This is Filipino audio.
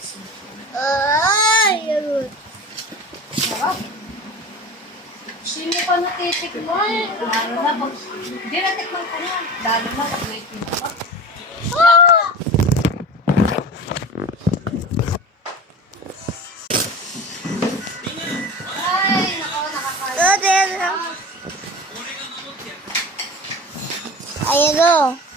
Ay, yun. Sarap. Sino pa natitikman? Lalo na pag... Hindi natikman ko na. Lalo na pag may pinapap. Ay, nako, nakakain. Ayun o.